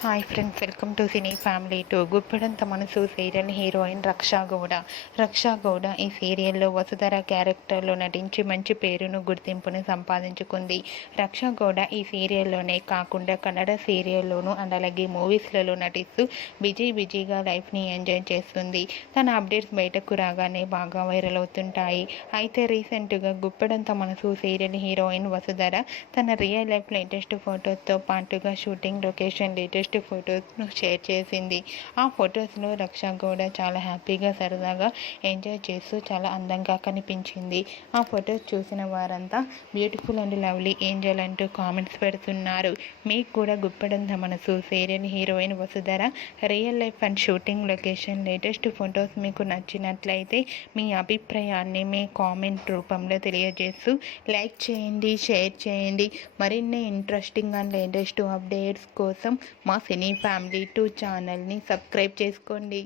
Hi friends, welcome to cine family two. Guppedantha మనసు serial heroine రక్షా గౌడ ఈ సీరియల్లో వసుధర క్యారెక్టర్లో నటించి మంచి పేరును గుర్తింపును సంపాదించుకుంది. రక్షా గౌడ ఈ సీరియల్లోనే కాకుండా కన్నడ సీరియల్లోనూ అలాగే మూవీస్లలో నటిస్తూ బిజీగా లైఫ్ని ఎంజాయ్ చేస్తుంది. తన అప్డేట్స్ బయటకు రాగానే బాగా వైరల్ అవుతుంటాయి. అయితే రీసెంట్గా గుప్పెడంత మనసు సీరియల్ హీరోయిన్ వసుధర తన రియల్ లైఫ్ లేటెస్ట్ ఫొటోస్తో పాటుగా షూటింగ్ లొకేషన్ లేటెస్ట్ ఫొటోస్ను షేర్ చేసింది. ఆ ఫొటోస్లో రక్షా గౌడ చాలా హ్యాపీగా సరదాగా ఎంజాయ్ చేస్తూ చాలా అందంగా కనిపించింది. ఆ ఫొటోస్ చూసిన వారంతా బ్యూటిఫుల్ అండ్ లవ్లీ ఏంజల్ అంటూ కామెంట్స్ పెడుతున్నారు. మీకు కూడా గుప్పెడంత మనసు serial heroine Vasudhara real life and shooting location latest photos మీకు నచ్చినట్లయితే మీ అభిప్రాయాన్ని మీ కామెంట్ రూపంలో తెలియజేస్తూ లైక్ చేయండి, షేర్ చేయండి. మరిన్ని ఇంట్రెస్టింగ్ అండ్ లేటెస్ట్ అప్డేట్స్ కోసం మా సినీ ఫ్యామిలీ 2 ఛానల్ని సబ్స్క్రైబ్ చేసుకోండి.